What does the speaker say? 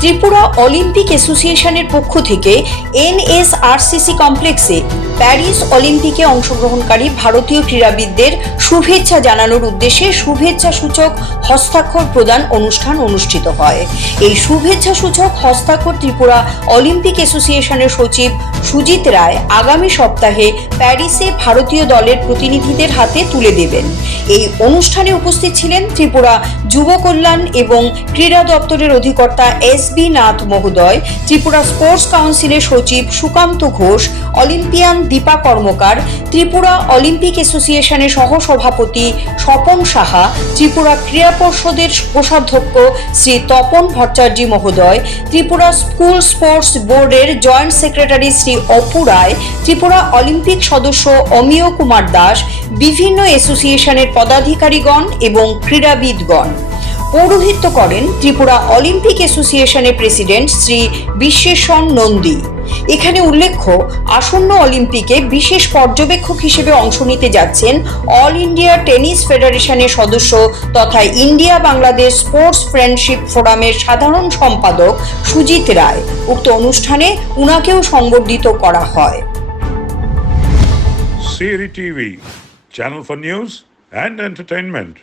Tripura Olympic অ্যাসোসিয়েশনের পক্ষ থেকে এনএসআরসিসি কমপ্লেক্সে প্যারিস অলিম্পিকে অংশগ্রহণকারী ভারতীয় ক্রীড়াবিদদের শুভেচ্ছা জানানোর উদ্দেশ্যে শুভেচ্ছা সূচক হস্তাক্ষর প্রদান অনুষ্ঠান অনুষ্ঠিত হয়। এই শুভেচ্ছা সূচক হস্তাক্ষর ত্রিপুরা অলিম্পিক অ্যাসোসিয়েশনের সচিব সুজিত রায় আগামী সপ্তাহে প্যারিসে ভারতীয় দলের প্রতিনিধিদের হাতে তুলে দেবেন। এই অনুষ্ঠানে উপস্থিত ছিলেন ত্রিপুরা যুব কল্যাণ এবং ক্রীড়া দপ্তরের অধিকর্তা এস.বি. নাথ মহোদয়, ত্রিপুরা স্পোর্টস কাউন্সিলের সচিব সুকান্ত ঘোষ, অলিম্পিয়ান দীপা কর্মকার, ত্রিপুরা অলিম্পিক অ্যাসোসিয়েশনের সহসভাপতি স্বপন সাহা, ত্রিপুরা ক্রীড়া পর্ষদের কোষাধ্যক্ষ শ্রী তপন ভট্টাচার্য মহোদয়, ত্রিপুরা স্কুল স্পোর্টস বোর্ডের জয়েন্ট সেক্রেটারি শ্রী অপু রায়, ত্রিপুরা অলিম্পিক সদস্য অমিয় কুমার দাস, বিভিন্ন অ্যাসোসিয়েশনের পদাধিকারীগণ এবং ক্রীড়াবিদগণ। পৌরোহিত্য করেন ত্রিপুরা অলিম্পিক অ্যাসোসিয়েশনের প্রেসিডেন্ট শ্রী বিশ্বেশ্বর নন্দী। এখানে উল্লেখ্য, আসন্ন অলিম্পিকে বিশেষ পর্যবেক্ষক হিসেবে অংশ নিতে যাচ্ছেন অল ইন্ডিয়া টেনিস ফেডারেশনের সদস্য তথা ইন্ডিয়া বাংলাদেশ স্পোর্টস ফ্রেন্ডশিপ ফোরামের সাধারণ সম্পাদক সুজিত রায়। উক্ত অনুষ্ঠানে উনাকেও সংবর্ধিত করা হয়। CRI TV, channel for news and entertainment.